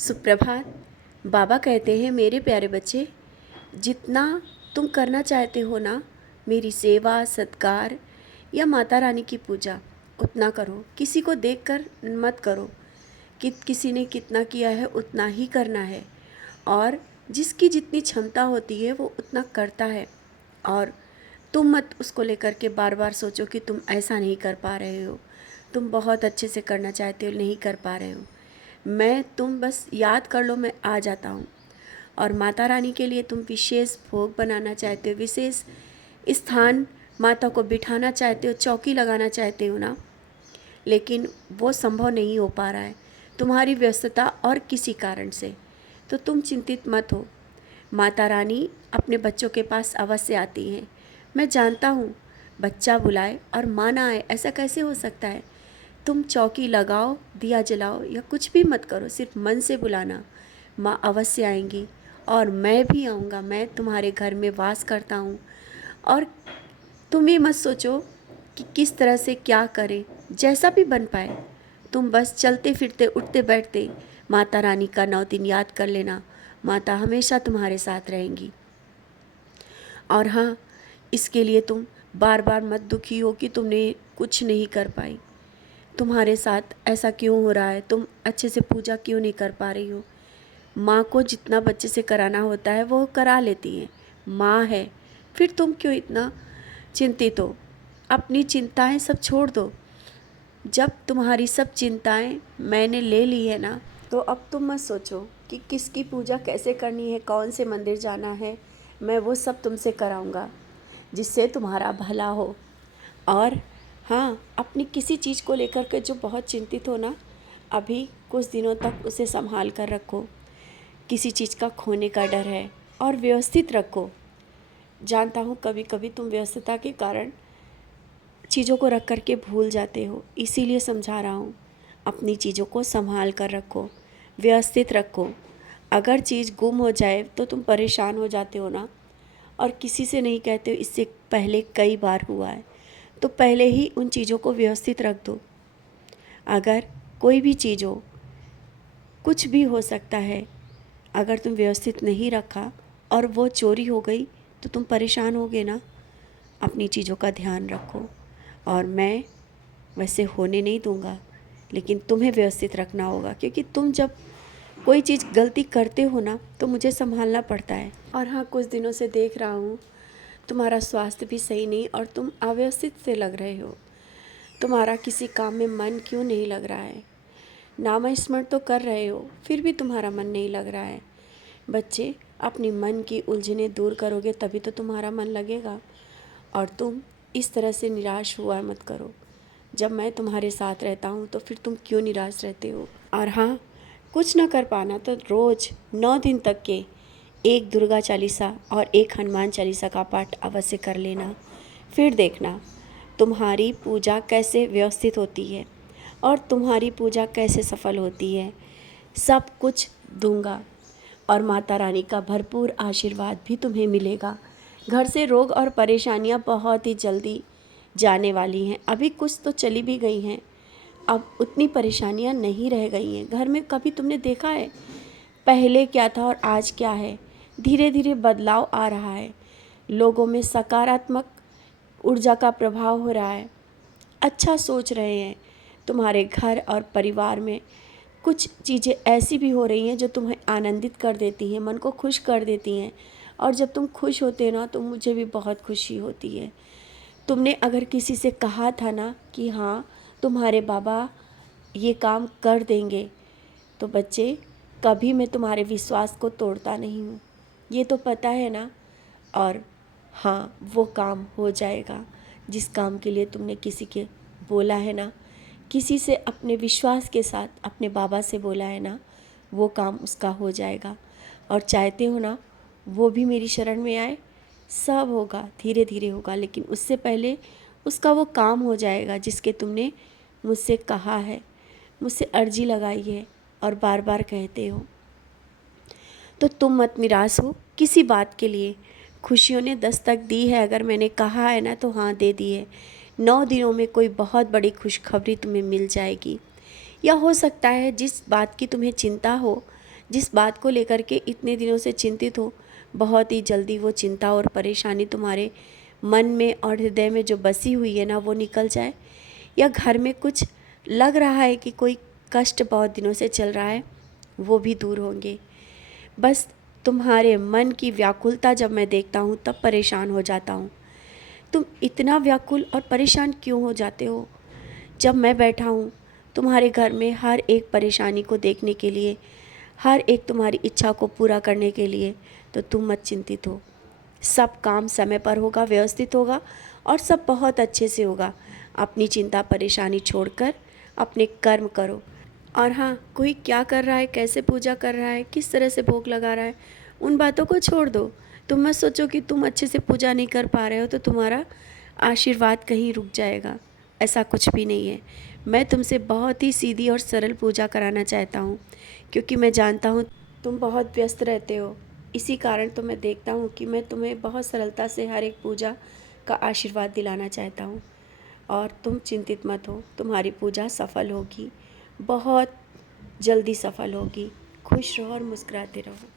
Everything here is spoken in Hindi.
सुप्रभात। बाबा कहते हैं, मेरे प्यारे बच्चे, जितना तुम करना चाहते हो ना, मेरी सेवा सत्कार या माता रानी की पूजा, उतना करो। किसी को देखकर मत करो कि किसी ने कितना किया है, उतना ही करना है। और जिसकी जितनी क्षमता होती है वो उतना करता है। और तुम मत उसको लेकर के बार बार सोचो कि तुम ऐसा नहीं कर पा रहे हो, तुम बहुत अच्छे से करना चाहते हो, नहीं कर पा रहे हो। तुम बस याद कर लो, मैं आ जाता हूँ। और माता रानी के लिए तुम विशेष भोग बनाना चाहते हो, विशेष स्थान माता को बिठाना चाहते हो, चौकी लगाना चाहते हो ना, लेकिन वो संभव नहीं हो पा रहा है तुम्हारी व्यस्तता और किसी कारण से। तो तुम चिंतित मत हो, माता रानी अपने बच्चों के पास अवश्य आती हैं। मैं जानता हूँ, बच्चा बुलाए और माँ ना आए, ऐसा कैसे हो सकता है। तुम चौकी लगाओ, दिया जलाओ या कुछ भी मत करो, सिर्फ मन से बुलाना, माँ अवश्य आएंगी। और मैं भी आऊँगा, मैं तुम्हारे घर में वास करता हूँ। और तुम ये मत सोचो कि किस तरह से क्या करें, जैसा भी बन पाए। तुम बस चलते फिरते उठते बैठते माता रानी का 9 दिन याद कर लेना। माता हमेशा तुम्हारे साथ रहेंगी। और हाँ, इसके लिए तुम बार बार मत दुखी हो कि तुमने कुछ नहीं कर पाई। तुम्हारे साथ ऐसा क्यों हो रहा है, तुम अच्छे से पूजा क्यों नहीं कर पा रही हो। माँ को जितना बच्चे से कराना होता है वो करा लेती हैं, माँ है। फिर तुम क्यों इतना चिंतित हो। अपनी चिंताएं सब छोड़ दो। जब तुम्हारी सब चिंताएं मैंने ले ली है ना, तो अब तुम मत सोचो कि किसकी पूजा कैसे करनी है, कौन से मंदिर जाना है। मैं वो सब तुमसे कराऊंगा जिससे तुम्हारा भला हो। और हाँ, अपनी किसी चीज़ को लेकर के जो बहुत चिंतित हो ना, अभी कुछ दिनों तक उसे संभाल कर रखो। किसी चीज़ का खोने का डर है, और व्यवस्थित रखो। जानता हूँ कभी कभी तुम व्यस्तता के कारण चीज़ों को रख कर के भूल जाते हो, इसीलिए समझा रहा हूँ। अपनी चीज़ों को संभाल कर रखो, व्यवस्थित रखो। अगर चीज़ गुम हो जाए तो तुम परेशान हो जाते हो ना, और किसी से नहीं कहते हो। इससे पहले कई बार हुआ है, तो पहले ही उन चीज़ों को व्यवस्थित रख दो। अगर कोई भी चीज़ हो, कुछ भी हो सकता है, अगर तुम व्यवस्थित नहीं रखा और वो चोरी हो गई तो तुम परेशान होगे ना। अपनी चीज़ों का ध्यान रखो, और मैं वैसे होने नहीं दूंगा, लेकिन तुम्हें व्यवस्थित रखना होगा, क्योंकि तुम जब कोई चीज़ गलती करते हो ना, तो मुझे संभालना पड़ता है। और हाँ, कुछ दिनों से देख रहा हूँ तुम्हारा स्वास्थ्य भी सही नहीं, और तुम अव्यवस्थित से लग रहे हो। तुम्हारा किसी काम में मन क्यों नहीं लग रहा है। नाम स्मरण तो कर रहे हो, फिर भी तुम्हारा मन नहीं लग रहा है। बच्चे, अपनी मन की उलझनें दूर करोगे तभी तो तुम्हारा मन लगेगा। और तुम इस तरह से निराश हुआ मत करो। जब मैं तुम्हारे साथ रहता हूँ तो फिर तुम क्यों निराश रहते हो। और हाँ, कुछ ना कर पाना तो रोज़ 9 दिन तक के एक दुर्गा चालीसा और एक हनुमान चालीसा का पाठ अवश्य कर लेना। फिर देखना तुम्हारी पूजा कैसे व्यवस्थित होती है और तुम्हारी पूजा कैसे सफल होती है। सब कुछ दूंगा, और माता रानी का भरपूर आशीर्वाद भी तुम्हें मिलेगा। घर से रोग और परेशानियां बहुत ही जल्दी जाने वाली हैं। अभी कुछ तो चली भी गई हैं, अब उतनी परेशानियां नहीं रह गई हैं घर में। कभी तुमने देखा है पहले क्या था और आज क्या है। धीरे धीरे बदलाव आ रहा है, लोगों में सकारात्मक ऊर्जा का प्रभाव हो रहा है, अच्छा सोच रहे हैं। तुम्हारे घर और परिवार में कुछ चीज़ें ऐसी भी हो रही हैं जो तुम्हें आनंदित कर देती हैं, मन को खुश कर देती हैं। और जब तुम खुश होते हो ना, तो मुझे भी बहुत खुशी होती है। तुमने अगर किसी से कहा था ना कि हाँ, तुम्हारे बाबा ये काम कर देंगे, तो बच्चे, कभी मैं तुम्हारे विश्वास को तोड़ता नहीं हूँ, ये तो पता है ना। और हाँ, वो काम हो जाएगा जिस काम के लिए तुमने किसी के बोला है ना, किसी से अपने विश्वास के साथ अपने बाबा से बोला है ना, वो काम उसका हो जाएगा। और चाहते हो ना वो भी मेरी शरण में आए, सब होगा, धीरे धीरे होगा, लेकिन उससे पहले उसका वो काम हो जाएगा जिसके तुमने मुझसे कहा है, मुझसे अर्जी लगाई है और बार बार कहते हो। तो तुम मत निराश हो किसी बात के लिए। खुशियों ने दस्तक दी है, अगर मैंने कहा है ना तो हाँ, दे दी है। 9 दिनों में कोई बहुत बड़ी खुशखबरी तुम्हें मिल जाएगी। या हो सकता है जिस बात की तुम्हें चिंता हो, जिस बात को लेकर के इतने दिनों से चिंतित हो, बहुत ही जल्दी वो चिंता और परेशानी तुम्हारे मन में और हृदय में जो बसी हुई है ना, वो निकल जाए। या घर में कुछ लग रहा है कि कोई कष्ट बहुत दिनों से चल रहा है, वो भी दूर होंगे। बस तुम्हारे मन की व्याकुलता जब मैं देखता हूँ तब परेशान हो जाता हूँ। तुम इतना व्याकुल और परेशान क्यों हो जाते हो? जब मैं बैठा हूँ तुम्हारे घर में हर एक परेशानी को देखने के लिए, हर एक तुम्हारी इच्छा को पूरा करने के लिए, तो तुम मत चिंतित हो। सब काम समय पर होगा, व्यवस्थित होगा और सब बहुत अच्छे से होगा। अपनी चिंता परेशानी छोड़कर अपने कर्म करो। और हाँ, कोई क्या कर रहा है, कैसे पूजा कर रहा है, किस तरह से भोग लगा रहा है, उन बातों को छोड़ दो। तुम मत सोचो कि तुम अच्छे से पूजा नहीं कर पा रहे हो तो तुम्हारा आशीर्वाद कहीं रुक जाएगा। ऐसा कुछ भी नहीं है। मैं तुमसे बहुत ही सीधी और सरल पूजा कराना चाहता हूँ, क्योंकि मैं जानता हूँ तुम बहुत व्यस्त रहते हो। इसी कारण तो मैं देखता हूँ कि मैं तुम्हें बहुत सरलता से हर एक पूजा का आशीर्वाद दिलाना चाहता हूँ। और तुम चिंतित मत हो, तुम्हारी पूजा सफल होगी, बहुत जल्दी सफल होगी। खुश रहो और मुस्कुराते रहो।